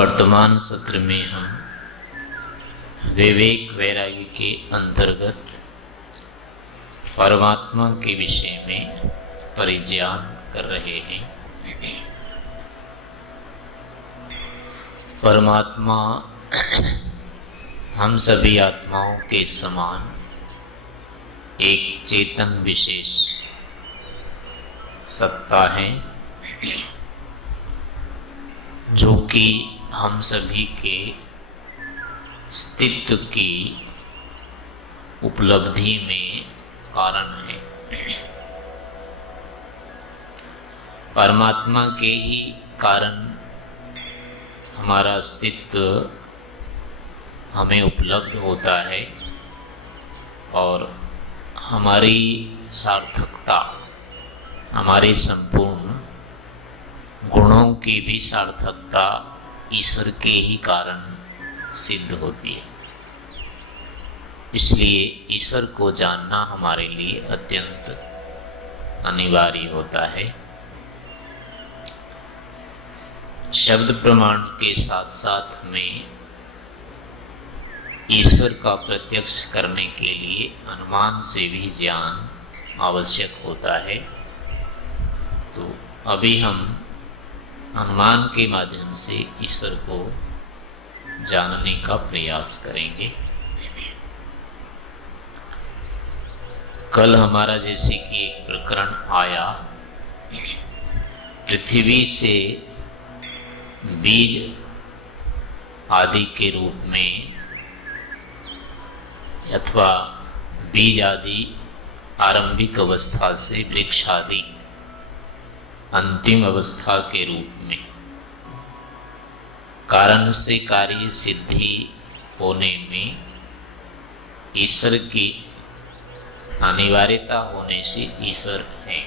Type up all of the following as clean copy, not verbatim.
वर्तमान सत्र में हम विवेक वैराग्य के अंतर्गत परमात्मा के विषय में परिज्ञान कर रहे हैं। परमात्मा हम सभी आत्माओं के समान एक चेतन विशेष सत्ता है, जो कि हम सभी के अस्तित्व की उपलब्धि में कारण है। परमात्मा के ही कारण हमारा अस्तित्व हमें उपलब्ध होता है और हमारी सार्थकता, हमारे संपूर्ण गुणों की भी सार्थकता ईश्वर के ही कारण सिद्ध होती है। इसलिए ईश्वर को जानना हमारे लिए अत्यंत अनिवार्य होता है। शब्द प्रमाण के साथ साथ हमें ईश्वर का प्रत्यक्ष करने के लिए अनुमान से भी ज्ञान आवश्यक होता है। तो अभी हम अनुमान के माध्यम से ईश्वर को जानने का प्रयास करेंगे। कल हमारा जैसे कि एक प्रकरण आया, पृथ्वी से बीज आदि के रूप में अथवा बीज आदि आरंभिक अवस्था से वृक्ष आदि अंतिम अवस्था के रूप में कारण से कार्य सिद्धि होने में ईश्वर की अनिवार्यता होने से ईश्वर है।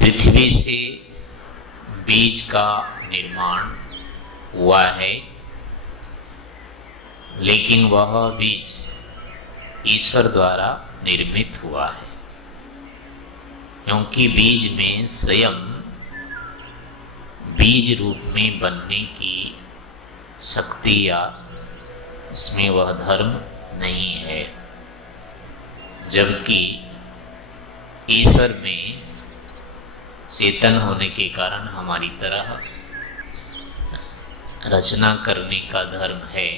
पृथ्वी से बीज का निर्माण हुआ है, लेकिन वह बीज ईश्वर द्वारा निर्मित हुआ है, क्योंकि बीज में स्वयं बीज रूप में बनने की शक्ति या उसमें वह धर्म नहीं है, जबकि ईश्वर में चेतन होने के कारण हमारी तरह रचना करने का धर्म है।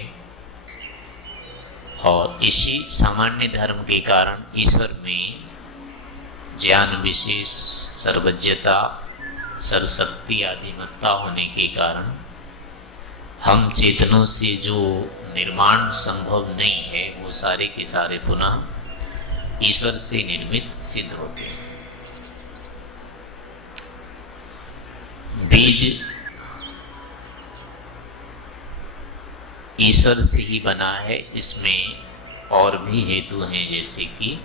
और इसी सामान्य धर्म के कारण ईश्वर में ज्ञान विशेष, सर्वज्ञता, सर्वशक्ति आदि मत्ता होने के कारण हम चेतनों से जो निर्माण संभव नहीं है, वो सारे के सारे पुनः ईश्वर से निर्मित सिद्ध होते हैं। बीज ईश्वर से ही बना है, इसमें और भी हेतु हैं, जैसे कि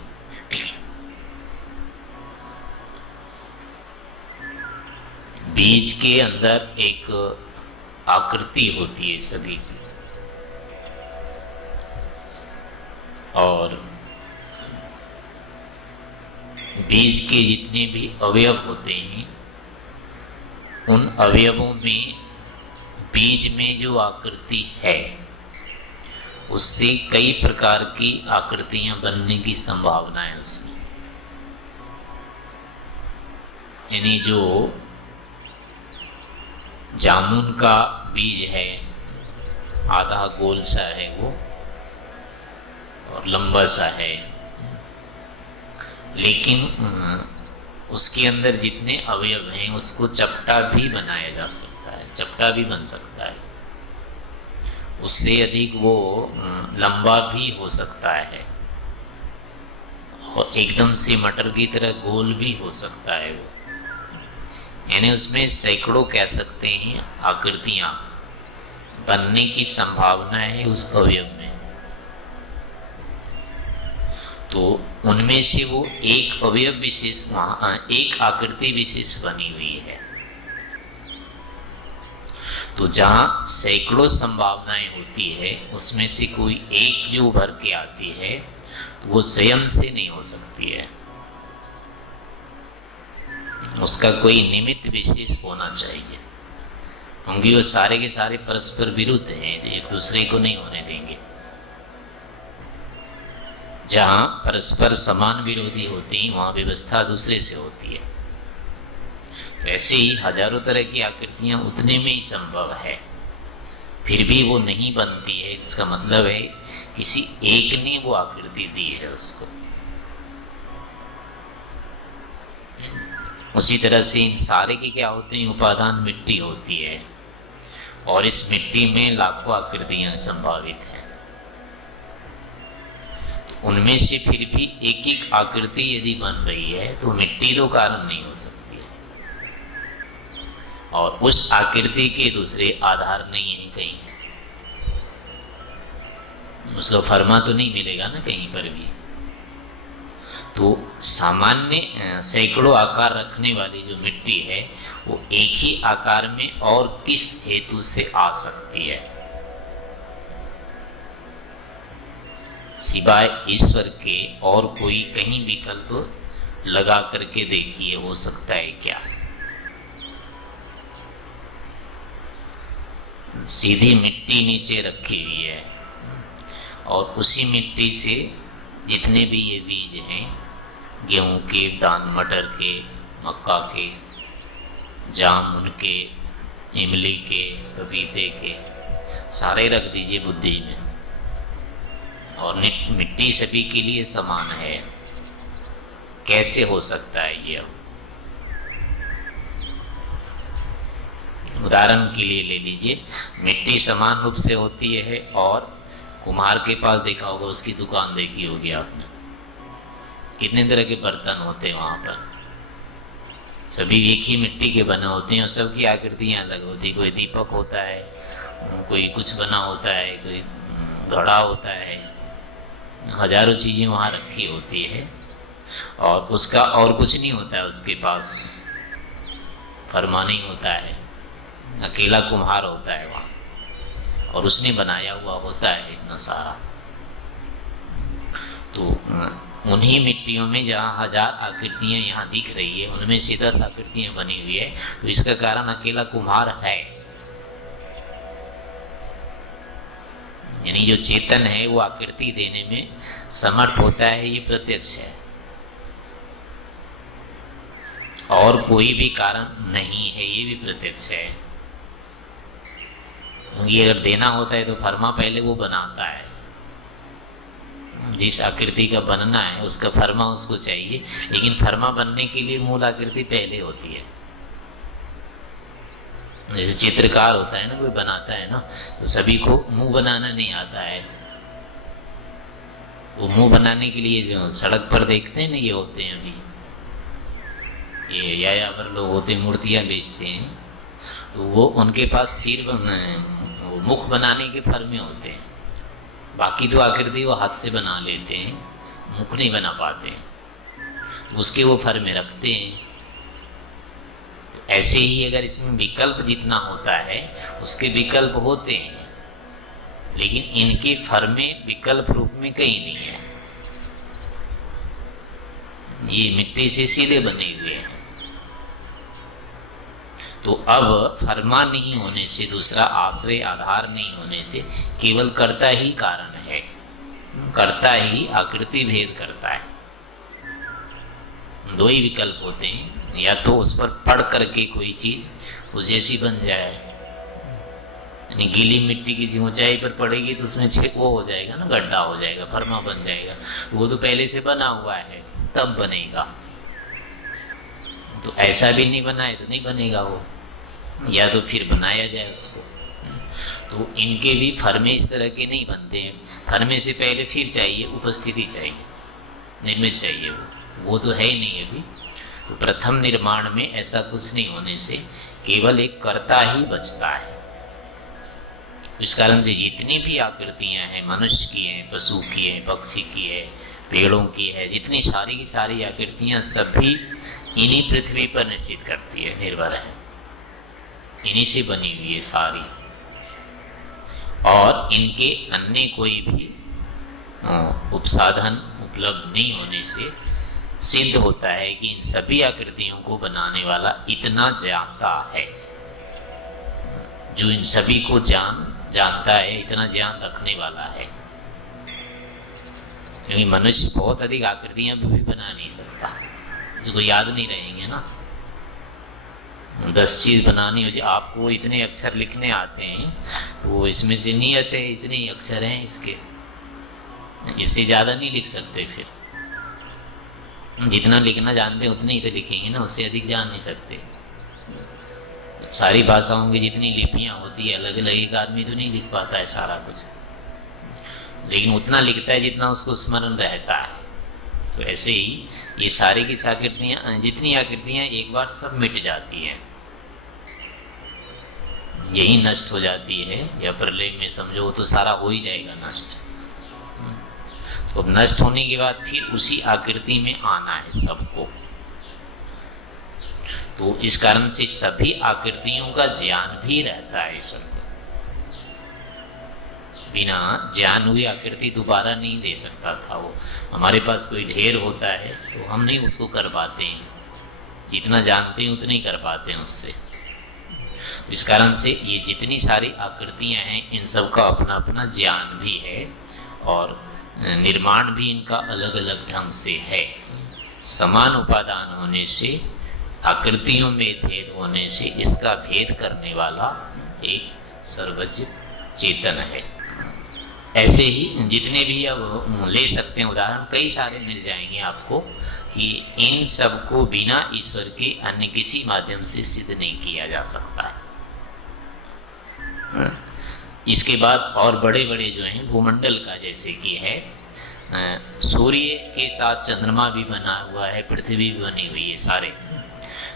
बीज के अंदर एक आकृति होती है सभी की, और बीज के जितने भी अवयव होते हैं, उन अवयवों में बीज में जो आकृति है, उससे कई प्रकार की आकृतियां बनने की संभावना है उसमें। यानी जो जामुन का बीज है, आधा गोल सा है वो और लंबा सा है, लेकिन उसके अंदर जितने अवयव हैं उसको चपटा भी बनाया जा सकता है, चपटा भी बन सकता है, उससे अधिक वो लंबा भी हो सकता है, और एकदम से मटर की तरह गोल भी हो सकता है वो। यानी उसमें सैकड़ों कह सकते हैं आकृतियां बनने की संभावना है उस अवयव में। तो उनमें से वो एक अवयव विशेष, एक आकृति विशेष बनी हुई है। तो जहां सैकड़ों संभावनाएं होती है, उसमें से कोई एक जो उभर के आती है, तो वो स्वयं से नहीं हो सकती है। उसका कोई निमित्त विशेष होना चाहिए, क्योंकि वो सारे के सारे परस्पर विरुद्ध हैं, एक दूसरे को नहीं होने देंगे। जहाँ परस्पर समान विरोधी होती है वहाँ व्यवस्था दूसरे से होती है। तो ऐसे ही हजारों तरह की आकृतियाँ उतने में ही संभव है, फिर भी वो नहीं बनती है, इसका मतलब है किसी एक ने वो आकृति दी है उसको। उसी तरह से इन सारे के क्या होते हैं, उपादान मिट्टी होती है, और इस मिट्टी में लाखों आकृतियां संभावित हैं। तो उनमें से फिर भी एक एक आकृति यदि बन रही है तो मिट्टी तो कारण नहीं हो सकती है, और उस आकृति के दूसरे आधार नहीं है कहीं, उसको फरमा तो नहीं मिलेगा ना कहीं पर भी। तो सामान्य सैकड़ों आकार रखने वाली जो मिट्टी है वो एक ही आकार में और किस हेतु से आ सकती है? सिवाय ईश्वर के और कोई कहीं विकल्प लगा करके देखिए, हो सकता है क्या? सीधी मिट्टी नीचे रखी हुई है और उसी मिट्टी से जितने भी ये बीज हैं, गेहूं के, दान मटर के, मक्का के, जामुन के, इमली के, पपीते के, सारे रख दीजिए बुद्धि में, और मिट्टी सभी के लिए समान है। कैसे हो सकता है ये? उदाहरण के लिए ले लीजिए, मिट्टी समान रूप से होती है, और कुम्हार के पास देखा होगा, उसकी दुकान देखी होगी आपने, कितने तरह के बर्तन होते हैं वहाँ पर, सभी एक ही मिट्टी के बने होते हैं और सबकी आकृतियाँ अलग होती है। कोई दीपक होता है, कोई कुछ बना होता है, कोई घड़ा होता है, हजारों चीज़ें वहाँ रखी होती है, और उसका और कुछ नहीं होता है उसके पास, फरमा नहीं होता है, अकेला कुम्हार होता है वहाँ, और उसने बनाया हुआ होता है इतना सारा। तो उन्हीं मिट्टियों में जहाँ 1000 आकृतियाँ यहाँ दिख रही है, उनमें से 10 आकृतियाँ बनी हुई है, तो इसका कारण अकेला कुम्हार है। यानी जो चेतन है वो आकृति देने में समर्थ होता है, ये प्रत्यक्ष है, और कोई भी कारण नहीं है, ये भी प्रत्यक्ष है। क्योंकि अगर देना होता है तो फरमा पहले वो बनाता है, जिस आकृति का बनना है उसका फरमा उसको चाहिए, लेकिन फरमा बनने के लिए मूल आकृति पहले होती है। जैसे चित्रकार होता है ना, कोई बनाता है ना, तो सभी को मुंह बनाना नहीं आता है। वो मुंह बनाने के लिए जो सड़क पर देखते हैं ना, ये होते हैं अभी ये यायावर लोग होते हैं, मूर्तियां बेचते हैं, तो वो उनके पास सिर वो मुख बनाने के फर्मे होते हैं, बाकी तो आकृति वो हाथ से बना लेते हैं, मुख नहीं बना पाते हैं, तो उसके वो फर्मे रखते हैं। तो ऐसे ही अगर इसमें विकल्प जितना होता है उसके विकल्प होते हैं, लेकिन इनके फर्मे विकल्प रूप में कहीं नहीं है, ये मिट्टी से सीधे बने हुए हैं। तो अब फरमा नहीं होने से, दूसरा आश्रय आधार नहीं होने से, केवल कर्ता ही कारण है, कर्ता ही आकृति भेद करता है। दो ही विकल्प होते हैं, या तो उस पर पढ़ करके कोई चीज उस जैसी बन जाए, यानी गीली मिट्टी किसी ऊंचाई पर पड़ेगी तो उसमें वो हो जाएगा ना, गड्ढा हो जाएगा, फरमा बन जाएगा, वो तो पहले से बना हुआ है तब बनेगा। तो ऐसा भी नहीं बनाए तो नहीं बनेगा वो, या तो फिर बनाया जाए उसको। तो इनके भी फर्मे इस तरह के नहीं बनते हैं, फर्मे से पहले फिर चाहिए उपस्थिति, चाहिए निर्मित चाहिए, वो तो है ही नहीं अभी। तो प्रथम निर्माण में ऐसा कुछ नहीं होने से केवल एक कर्ता ही बचता है। इस कारण से जितनी भी आकृतियां हैं, मनुष्य की हैं, पशु की हैं, पक्षी की है, पेड़ों की है, जितनी सारी की सारी आकृतियां सभी इन्हीं पृथ्वी पर निश्चित करती है, निर्भर है, इन्हीं से बनी हुई है सारी, और इनके अन्य कोई भी उपसाधन उपलब्ध नहीं होने से सिद्ध होता है कि इन सभी आकृतियों को बनाने वाला इतना जानता है, जो इन सभी को जानता है, इतना ज्ञान रखने वाला है। क्योंकि मनुष्य बहुत अधिक आकृतियां भी बना नहीं सकता, इसको याद नहीं रहेंगे ना। 10 चीज बनानी हो, आपको इतने अक्षर लिखने आते हैं तो इसमें से नियत है इतने ही अक्षर हैं इसके, इससे ज्यादा नहीं लिख सकते। फिर जितना लिखना जानते हैं उतने ही तो लिखेंगे ना, उससे अधिक जान नहीं सकते। सारी भाषाओं की जितनी लिपियां होती है अलग अलग, एक आदमी तो नहीं लिख पाता है सारा कुछ, लेकिन उतना लिखता है जितना उसको स्मरण रहता है। तो ऐसे ही ये सारी की आकृतियां, जितनी आकृतियां एक बार सब मिट जाती हैं, यही नष्ट हो जाती है, या प्रलय में समझो तो सारा हो ही जाएगा नष्ट। तो नष्ट होने के बाद फिर उसी आकृति में आना है सबको। तो इस कारण से सभी आकृतियों का ज्ञान भी रहता है सबको। बिना ज्ञान हुई आकृति दोबारा नहीं दे सकता था वो। हमारे पास कोई ढेर होता है तो हम नहीं उसको कर पाते हैं, जितना जानते हैं उतना ही कर पाते हैं उससे। इस कारण से ये जितनी सारी आकृतियां हैं इन सब का अपना अपना ज्ञान भी है, और निर्माण भी इनका अलग अलग ढंग से है। समान उपादान होने से, आकृतियों में भेद होने से इसका भेद करने वाला एक सर्वज्ञ चेतन है। ऐसे ही जितने भी अब ले सकते हैं उदाहरण, कई सारे मिल जाएंगे आपको, कि इन सब को बिना ईश्वर के अन्य किसी माध्यम से सिद्ध नहीं किया जा सकता है। इसके बाद और बड़े बड़े जो हैं भूमंडल का, जैसे कि है सूर्य के साथ चंद्रमा भी बना हुआ है, पृथ्वी भी बनी हुई है सारे।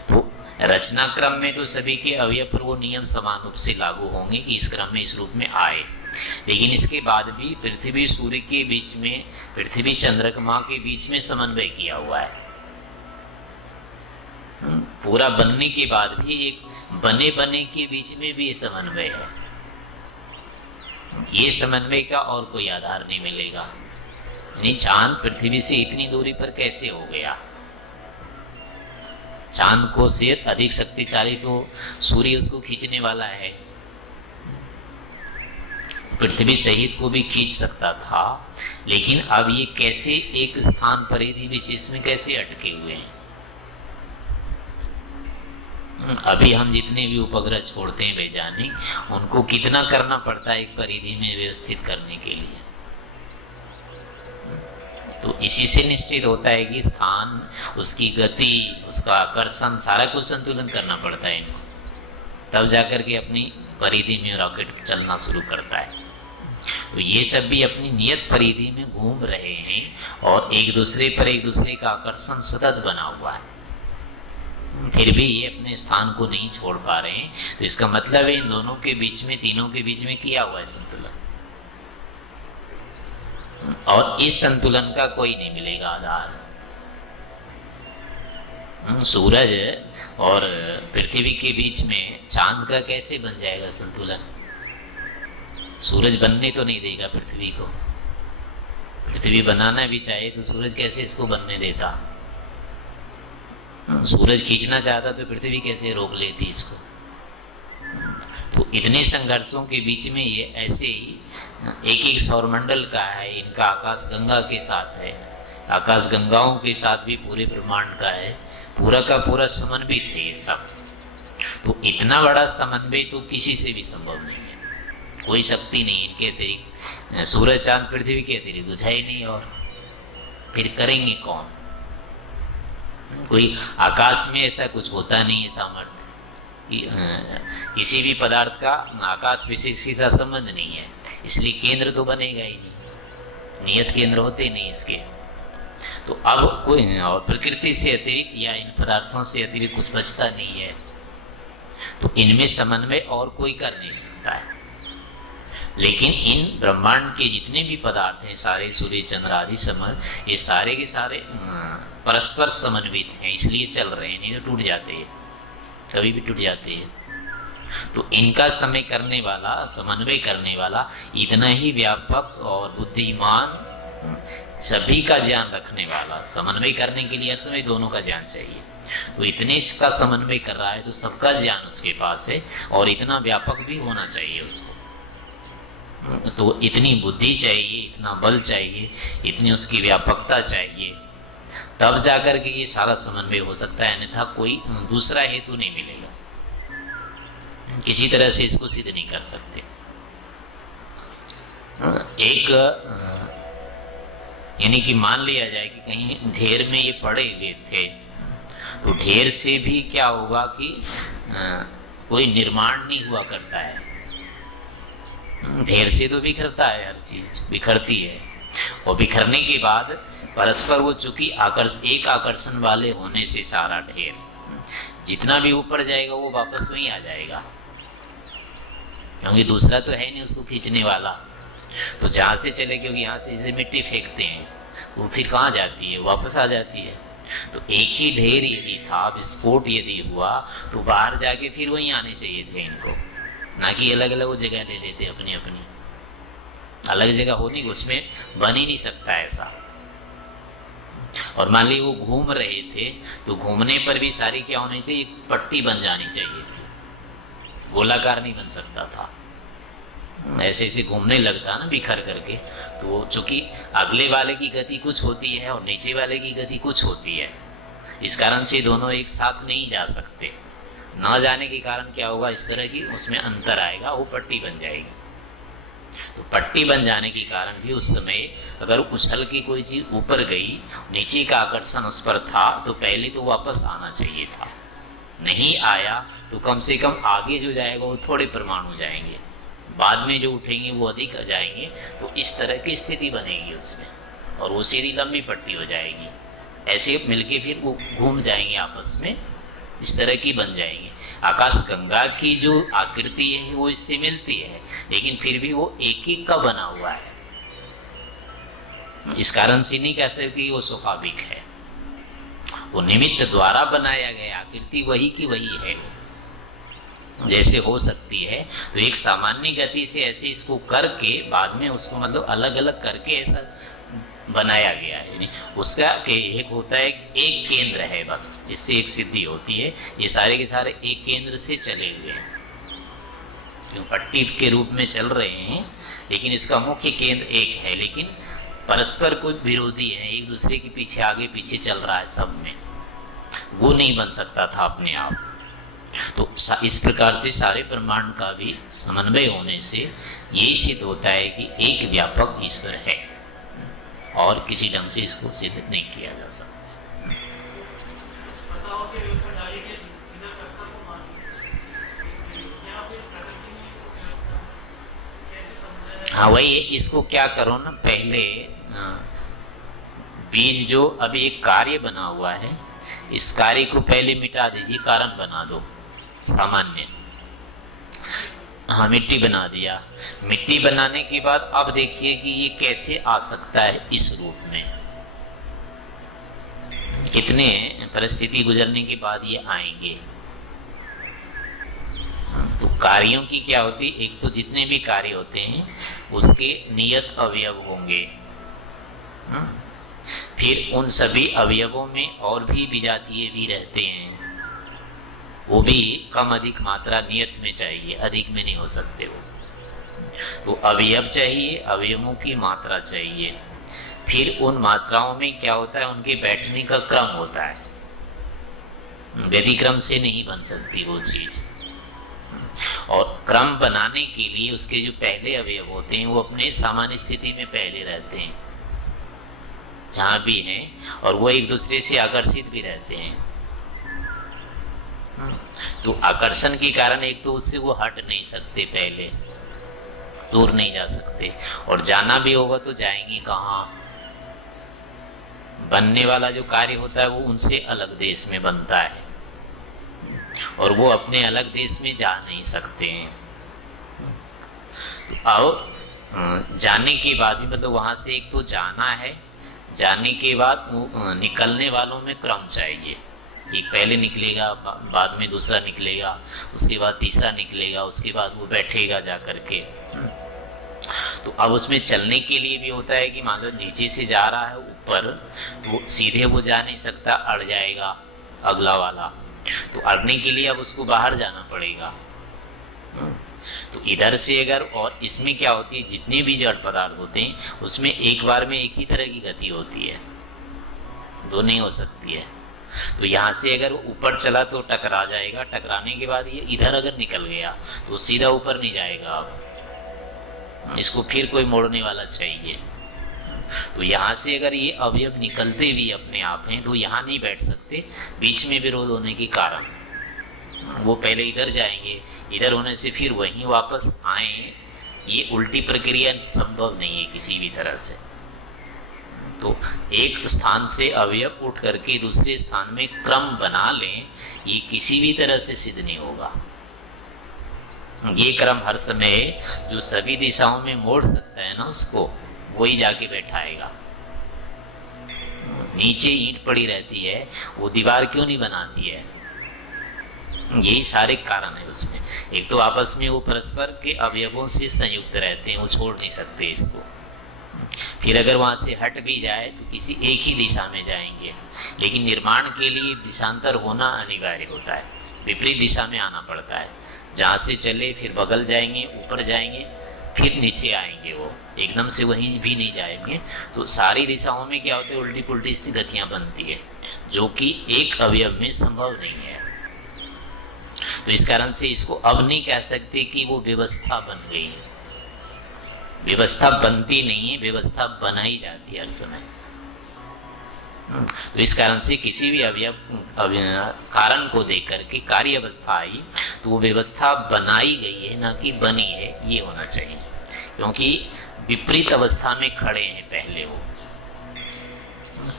तो रचना क्रम में तो सभी के अवयव पर वो नियम समान रूप से लागू होंगे कि इस क्रम में इस रूप में आए, लेकिन इसके बाद भी पृथ्वी सूर्य के बीच में, पृथ्वी चंद्रमा के बीच में समन्वय किया हुआ है। पूरा बनने के बाद भी एक बने के बीच में भी ये समन्वय है। ये समन्वय का और कोई आधार नहीं मिलेगा। यानी चांद पृथ्वी से इतनी दूरी पर कैसे हो गया? चांद को से अधिक शक्तिशाली तो सूर्य उसको खींचने वाला है, पृथ्वी सहित को भी खींच सकता था, लेकिन अब ये कैसे एक स्थान परिधि विशेष में कैसे अटके हुए हैं? अभी हम जितने भी उपग्रह छोड़ते हैं वैज्ञानिक, उनको कितना करना पड़ता है एक परिधि में व्यवस्थित करने के लिए। तो इसी से निश्चित होता है कि स्थान, उसकी गति, उसका आकर्षण, सारा कुछ संतुलन करना पड़ता है इनको, तब जाकर के अपनी परिधि में रॉकेट चलना शुरू करता है। तो ये सब भी अपनी नियत परिधि में घूम रहे हैं और एक दूसरे पर एक दूसरे का आकर्षण सतत बना हुआ है, फिर भी ये अपने स्थान को नहीं छोड़ पा रहे हैं। तो इसका मतलब है इन दोनों के बीच में, तीनों के बीच में किया हुआ है संतुलन, और इस संतुलन का कोई नहीं मिलेगा आधार। सूरज और पृथ्वी के बीच में चांद का कैसे बन जाएगा संतुलन? सूरज बनने तो नहीं देगा पृथ्वी को। पृथ्वी बनाना भी चाहे तो सूरज कैसे इसको बनने देता? सूरज खींचना चाहता तो पृथ्वी कैसे रोक लेती इसको? तो इतने संघर्षों के बीच में ये ऐसे ही एक एक सौरमंडल का है, इनका आकाश गंगा के साथ है, आकाश गंगाओं के साथ भी पूरे ब्रह्मांड का है, पूरा का पूरा समन्वित है ये सब। तो इतना बड़ा समन्वय तो किसी से भी संभव नहीं है, कोई शक्ति नहीं इनके अतिरिक्त। सूरज चांद पृथ्वी के अतिरिक्त बुझा ही नहीं, और फिर करेंगे कौन? कोई आकाश में ऐसा कुछ होता नहीं है सामर्थ्य, किसी भी पदार्थ का आकाश विशेष के साथ संबंध नहीं है, इसलिए केंद्र तो बनेगा ही नहीं, नियत केंद्र होते नहीं इसके। तो अब कोई और प्रकृति से अतिरिक्त या इन पदार्थों से अतिरिक्त कुछ बचता नहीं है, तो इनमें समन्वय और कोई कर नहीं सकता है। लेकिन इन ब्रह्मांड के जितने भी पदार्थ हैं सारे, सूर्य चंद्र आदि समर, ये सारे के सारे परस्पर समन्वित हैं, इसलिए चल रहे हैं, नहीं तो टूट जाते हैं, कभी भी टूट जाते हैं। तो इनका समय करने वाला, समन्वय करने वाला इतना ही व्यापक और बुद्धिमान सभी का ज्ञान रखने वाला, समन्वय करने के लिए समय दोनों का ज्ञान चाहिए। तो इतने का समन्वय कर रहा है तो सबका ज्ञान उसके पास है और इतना व्यापक भी होना चाहिए उसको। तो इतनी बुद्धि चाहिए, इतना बल चाहिए, इतनी उसकी व्यापकता चाहिए, तब जाकर के ये सारा समन्वय हो सकता है, अन्यथा कोई दूसरा हेतु नहीं मिलेगा, किसी तरह से इसको सिद्ध नहीं कर सकते। एक यानी कि मान लिया जाए कि कहीं ढेर में ये पड़े हुए थे, तो ढेर से भी क्या होगा कि कोई निर्माण नहीं हुआ करता है। ढेर से तो बिखरता है, हर चीज बिखरती है, और बिखरने के बाद परस्पर वो चूंकि एक आकर्षण वाले होने से सारा ढेर जितना भी ऊपर जाएगा वो वापस वहीं आ जाएगा, क्योंकि दूसरा तो है नहीं उसको खींचने वाला। तो जहाँ से चले, क्योंकि यहाँ से जैसे मिट्टी फेंकते हैं वो फिर कहाँ जाती है, वापस आ जाती है। तो एक ही ढेर यदि था, विस्फोट यदि हुआ, तो बाहर जाके फिर वहीं आने चाहिए थे इनको, ना कि अलग अलग वो जगह ले लेते अपनी अपनी। अलग जगह होनी, उसमें बन ही नहीं सकता ऐसा। और मान ली वो घूम रहे थे, तो घूमने पर भी सारी क्या होनी चाहिए, एक पट्टी बन जानी चाहिए थी, गोलाकार नहीं बन सकता था। ऐसे ऐसे घूमने लगता ना बिखर करके, तो चूंकि अगले वाले की गति कुछ होती है और नीचे वाले की गति कुछ होती है, इस कारण से दोनों एक साथ नहीं जा सकते। न जाने के कारण क्या होगा, इस तरह की उसमें अंतर आएगा, वो पट्टी बन जाएगी। तो पट्टी बन जाने के कारण भी उस समय अगर उछल की कोई चीज ऊपर गई, नीचे का आकर्षण उस पर था, तो पहले तो वापस आना चाहिए था, नहीं आया तो कम से कम आगे जो जाएगा वो थोड़े परमाणु जाएंगे, बाद में जो उठेंगे वो अधिक आ जाएंगे। तो इस तरह की स्थिति बनेगी उसमें, और वो सीधी लंबी पट्टी हो जाएगी। ऐसे मिलके फिर वो घूम जाएंगे आपस में, इस तरह की बन जाएंगे। आकाश गंगा की जो आकृति है वो इससे मिलती है, लेकिन फिर भी वो एक एक का बना हुआ है, इस कारण से नहीं कह सकती वो स्वाभाविक है, वो निमित्त द्वारा बनाया गया, आकृति वही की वही है। जैसे हो सकती है तो एक सामान्य गति से ऐसे इसको करके बाद में उसको मतलब अलग अलग करके ऐसा बनाया गया है। उसका एक होता है, एक केंद्र है बस, इससे एक सिद्धि होती है। ये सारे के सारे एक केंद्र से चले हुए हैं, क्यों पट्टी के रूप में चल रहे हैं, लेकिन इसका मुख्य केंद्र एक है, लेकिन परस्पर कोई विरोधी है, एक दूसरे के पीछे आगे पीछे चल रहा है सब में, वो नहीं बन सकता था अपने आप। तो इस प्रकार से सारे ब्रह्मांड का भी समन्वय होने से ये सिद्ध होता है कि एक व्यापक ईश्वर है, और किसी ढंग से इसको सिद्ध नहीं किया जा सकता। हाँ वही, इसको क्या करो ना, पहले बीज जो अभी एक कार्य बना हुआ है, इस कार्य को पहले मिटा दीजिए, कारण बना दो सामान्य। हाँ मिट्टी बना दिया, मिट्टी बनाने के बाद अब देखिए कि ये कैसे आ सकता है इस रूप में, कितने परिस्थिति गुजरने के बाद ये आएंगे। तो कार्यों की क्या होती, एक तो जितने भी कार्य होते हैं उसके नियत अवयव होंगे, फिर उन सभी अवयवों में और भी विजातीय भी रहते हैं, वो भी कम अधिक मात्रा नियत में चाहिए, अधिक में नहीं हो सकते वो। तो अवयव चाहिए, अवयवों की मात्रा चाहिए, फिर उन मात्राओं में क्या होता है, उनके बैठने का क्रम होता है, व्यतिक्रम से नहीं बन सकती वो चीज। और क्रम बनाने के लिए उसके जो पहले अवयव होते हैं वो अपने सामान्य स्थिति में पहले रहते हैं जहां भी हैं, और वो एक दूसरे से आकर्षित भी रहते हैं। तो आकर्षण के कारण एक तो उससे वो हट नहीं सकते, पहले दूर नहीं जा सकते, और जाना भी होगा तो जाएंगे कहाँ। बनने वाला जो कार्य होता है वो उनसे अलग देश में बनता है, और वो अपने अलग देश में जा नहीं सकते हैं। तो और जाने के बाद भी मतलब वहां से एक तो जाना है, जाने के बाद निकलने वालों में क्रम चाहिए, एक पहले निकलेगा, बाद में दूसरा निकलेगा, उसके बाद तीसरा निकलेगा, उसके बाद वो बैठेगा जा करके। तो अब उसमें चलने के लिए भी होता है कि मान लो नीचे से जा रहा है ऊपर, तो सीधे वो जा नहीं सकता, अड़ जाएगा अगला वाला, तो अड़ने के लिए अब उसको बाहर जाना पड़ेगा। तो इधर से अगर, और इसमें क्या होती है, जितने भी जड़ पदार्थ होते हैं उसमें एक बार में एक ही तरह की गति होती है, दो नहीं हो सकती है। तो यहाँ से अगर ऊपर चला तो टकरा जाएगा, टकराने के बाद ये इधर अगर निकल गया तो सीधा ऊपर नहीं जाएगा, अब इसको फिर कोई मोड़ने वाला चाहिए। तो यहाँ से अगर ये अवयव निकलते भी अपने आप हैं तो यहाँ नहीं बैठ सकते, बीच में विरोध होने के कारण वो पहले इधर जाएंगे, इधर होने से फिर वहीं वापस आए, ये उल्टी प्रक्रिया संभव नहीं है किसी भी तरह से। तो एक स्थान से अवयव उठ करके दूसरे स्थान में क्रम बना लें, ये किसी भी तरह से सिद्ध नहीं होगा। ये क्रम हर समय जो सभी दिशाओं में मोड़ सकता है ना, उसको वही जाके बैठाएगा। नीचे ईंट पड़ी रहती है, वो दीवार क्यों नहीं बनाती है? यही सारे कारण है उसमें। एक तो आपस में वो परस्पर के अवयवों से संयुक्त रहते हैं, वो छोड़ नहीं सकते इसको। फिर अगर वहां से हट भी जाए तो किसी एक ही दिशा में जाएंगे, लेकिन निर्माण के लिए दिशांतर होना अनिवार्य होता है, विपरीत दिशा में आना पड़ता है। जहाँ से चले फिर बगल जाएंगे, ऊपर जाएंगे, फिर नीचे आएंगे, वो एकदम से वहीं भी नहीं जाएंगे। तो सारी दिशाओं में क्या होता है, उल्टी पुल्टी स्थितियां बनती है, जो कि एक अवयव में संभव नहीं है। तो इस कारण से इसको अब नहीं कह सकते कि वो व्यवस्था बन गई है। व्यवस्था बनती नहीं है, व्यवस्था बनाई जाती है हर समय। तो इस कारण से किसी भी अवयव कारण को देख करके कार्य अवस्था आई तो वो व्यवस्था बनाई गई है, ना कि बनी है, ये होना चाहिए। क्योंकि विपरीत अवस्था में खड़े हैं पहले, वो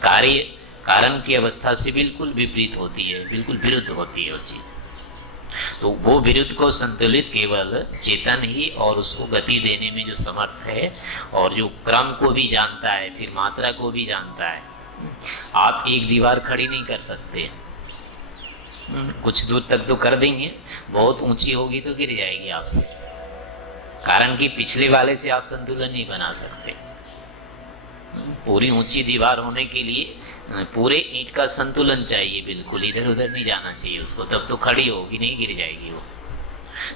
कार्य कारण की अवस्था से बिल्कुल विपरीत होती है, बिल्कुल विरुद्ध होती है उस चीज। तो वो विरुद्ध को संतुलित केवल चेतन ही, और उसको गति देने में जो समर्थ है, और जो क्रम को भी जानता है, फिर मात्रा को भी जानता है। आप एक दीवार खड़ी नहीं कर सकते, कुछ दूर तक तो कर देंगे, बहुत ऊंची होगी तो गिर जाएगी आपसे, कारण कि पिछले वाले से आप संतुलन नहीं बना सकते। पूरी ऊंची दीवार होने के लिए पूरे ईंट का संतुलन चाहिए, बिल्कुल इधर उधर नहीं जाना चाहिए उसको, तब तो खड़ी होगी, नहीं गिर जाएगी वो।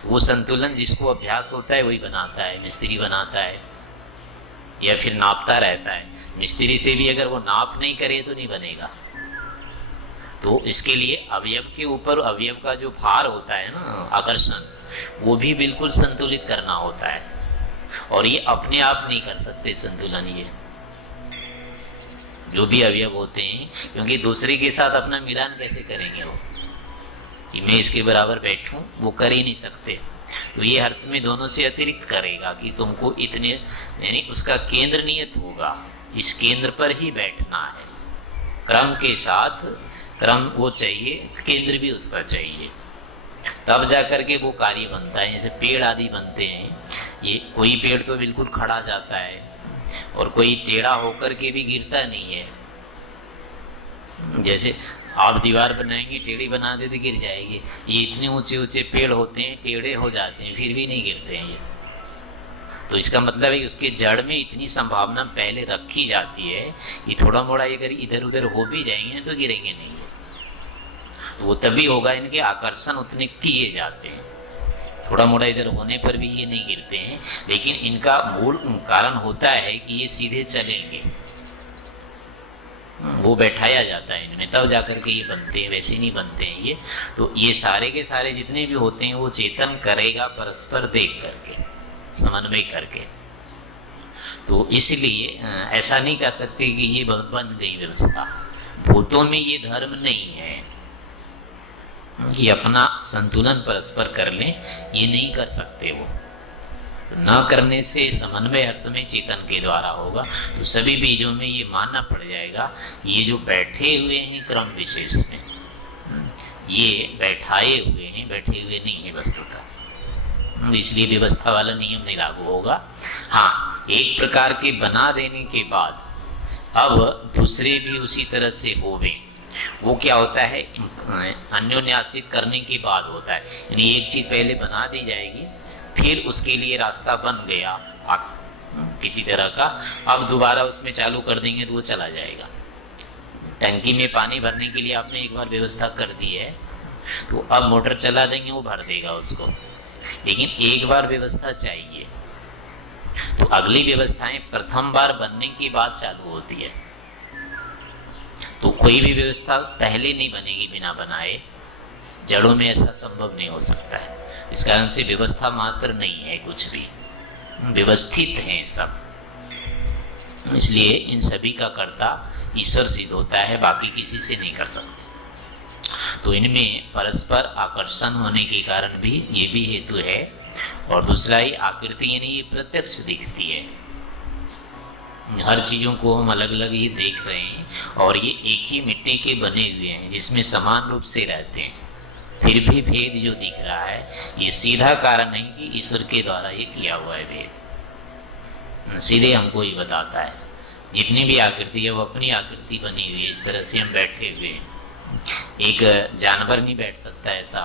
तो वो संतुलन जिसको अभ्यास होता है वही बनाता है, मिस्त्री बनाता है या फिर नापता रहता है। मिस्त्री से भी अगर वो नाप नहीं करे तो नहीं बनेगा। तो इसके लिए अवयव के ऊपर अवयव का जो भार होता है ना, आकर्षण, वो भी बिल्कुल संतुलित करना होता है, और ये अपने आप नहीं कर सकते संतुलन, ये जो भी अवयव होते हैं, क्योंकि दूसरे के साथ अपना मिलान कैसे करेंगे वो, कि मैं इसके बराबर बैठूं, वो कर ही नहीं सकते। तो ये हर समय दोनों से अतिरिक्त करेगा कि तुमको इतने, यानी उसका केंद्र नियत होगा, इस केंद्र पर ही बैठना है, क्रम के साथ क्रम वो चाहिए, केंद्र भी उसका चाहिए, तब जाकर के वो कार्य बनता है। जैसे पेड़ आदि बनते हैं, ये कोई पेड़ तो बिल्कुल खड़ा जाता है और कोई टेढ़ा होकर के भी गिरता नहीं है। जैसे आप दीवार बनाएंगे, टेढ़ी बना दे तो गिर जाएगी। ये इतने ऊंचे ऊंचे पेड़ होते हैं, टेढ़े हो जाते हैं, फिर भी नहीं गिरते हैं ये। तो इसका मतलब है कि उसके जड़ में इतनी संभावना पहले रखी जाती है कि थोड़ा मोड़ा अगर इधर उधर हो भी जाएंगे तो गिरेंगे नहीं है। तो वो तभी होगा, इनके आकर्षण उतने किए जाते हैं, थोड़ा मोड़ा इधर होने पर भी ये नहीं गिरते हैं। लेकिन इनका मूल कारण होता है कि ये सीधे चलेंगे, वो बैठाया जाता है इनमें, तब जाकर के ये बनते हैं, वैसे नहीं बनते हैं ये। तो ये सारे के सारे जितने भी होते हैं वो चेतन करेगा परस्पर देख करके, समन्वय करके। तो इसलिए ऐसा नहीं कह सकते कि ये बन गई व्यवस्था। भूतों में ये धर्म नहीं है कि अपना संतुलन परस्पर कर लें, ये नहीं कर सकते वो। न करने से समन्वय हर समय चेतन के द्वारा होगा। तो सभी बीजों में ये मानना पड़ जाएगा, ये जो बैठे हुए हैं क्रम विशेष में, ये बैठाए हुए हैं, बैठे हुए नहीं है वस्तुतः, इसलिए व्यवस्था वाला नियम नहीं लागू होगा। हाँ, एक प्रकार के बना देने के बाद अब दूसरे भी उसी तरह से होवे, वो क्या होता है, अन्योन्यासित करने के बाद होता है। यानी एक चीज पहले बना दी जाएगी, फिर उसके लिए रास्ता बन गया, किसी तरह का। अब दोबारा उसमें चालू कर देंगे तो वो चला जाएगा। टंकी में पानी भरने के लिए आपने एक बार व्यवस्था कर दी है, तो अब मोटर चला देंगे वो भर देगा उसको, लेकिन एक बार व्यवस्था चाहिए। तो अगली व्यवस्थाएं प्रथम बार बनने के बाद चालू होती है। तो कोई भी व्यवस्था पहले नहीं बनेगी बिना बनाए, जड़ों में ऐसा संभव नहीं हो सकता है। इस कारण से व्यवस्था मात्र नहीं है, कुछ भी व्यवस्थित है सब। इसलिए इन सभी का कर्ता ईश्वर सिद्ध होता है, बाकी किसी से नहीं कर सकते। तो इनमें परस्पर आकर्षण होने के कारण भी ये भी हेतु है, और दूसरा ही आकृति यानी ये प्रत्यक्ष दिखती है। हर चीजों को हम अलग अलग ही देख रहे हैं, और ये एक ही मिट्टी के बने हुए हैं जिसमें समान रूप से रहते हैं, फिर भी भेद जो दिख रहा है ये सीधा कारण नहीं कि ईश्वर के द्वारा ये किया हुआ है भेद, सीधे हमको ही बताता है। जितनी भी आकृति है वो अपनी आकृति बनी हुई है। इस तरह से हम बैठे हुए हैं, एक जानवर नहीं बैठ सकता ऐसा,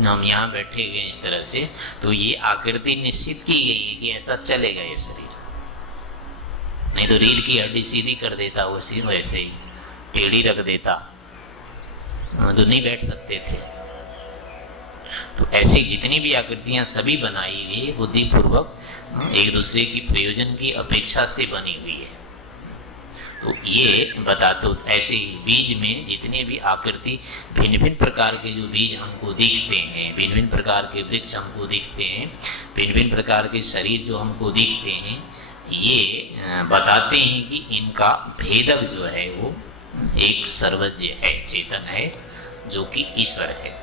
हम यहाँ बैठे हुए हैं इस तरह से, तो ये आकृति निश्चित की गई है कि ऐसा चलेगा ये शरीर। नहीं तो रीढ़ की हड्डी सीधी कर देता वो सिर, वैसे ही टेढ़ी रख देता तो नहीं बैठ सकते थे। तो ऐसे जितनी भी आकृतियां सभी बनाई हुई है बुद्धिपूर्वक एक दूसरे की प्रयोजन की अपेक्षा से बनी हुई है। तो ये बताते ऐसे ही बीज में जितने भी आकृति भिन्न भिन्न प्रकार के जो बीज हमको दिखते हैं, भिन्न भिन्न प्रकार के वृक्ष हमको दिखते हैं, भिन्न भिन्न प्रकार के शरीर जो हमको दिखते हैं, ये बताते हैं कि इनका भेदक जो है वो एक सर्वज्ञ है, चेतन है, जो कि ईश्वर है।